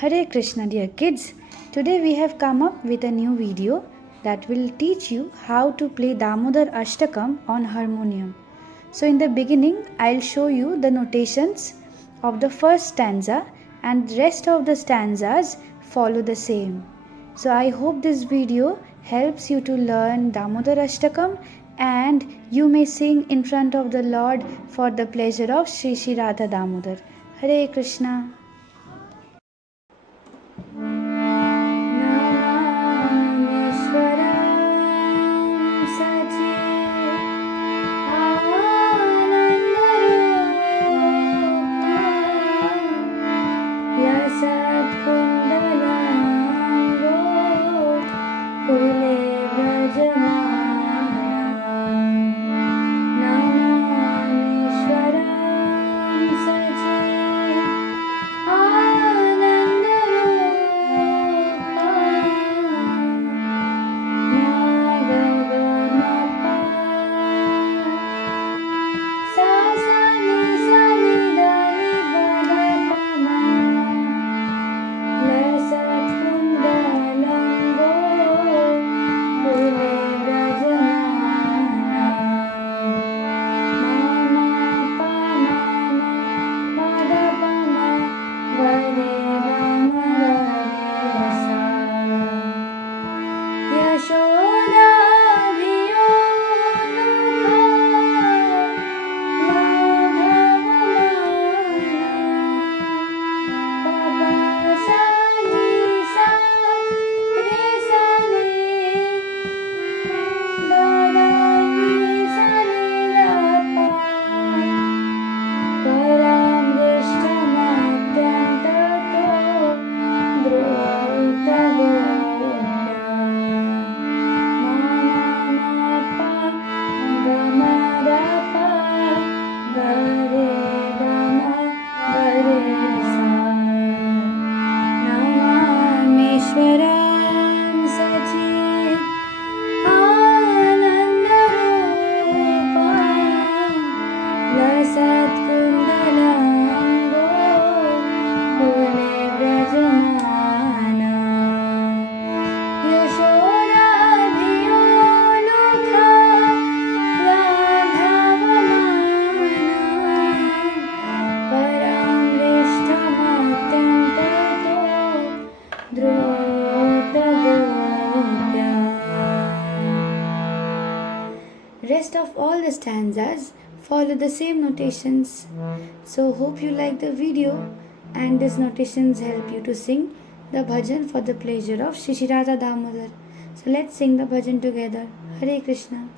Hare Krishna, dear kids. Today we have come up with a new video that will teach you how to play Damodarastakam on harmonium. So in the beginning, I'll show you the notations of the first stanza and the rest of the stanzas follow the same. So I hope this video helps you to learn Damodarastakam and you may sing in front of the Lord for the pleasure of Shri Shri Radha Damodar. Hare Krishna. Namamisvaram sac-cid-ananda-rupam lasat-kundalam gokule bhrajamanam namamisvaram Rest of all the stanzas follow the same notations. So hope you like the video and these notations help you to sing the bhajan for the pleasure of Shri Shri Radha Damodar. So let's sing the bhajan together. Hare Krishna.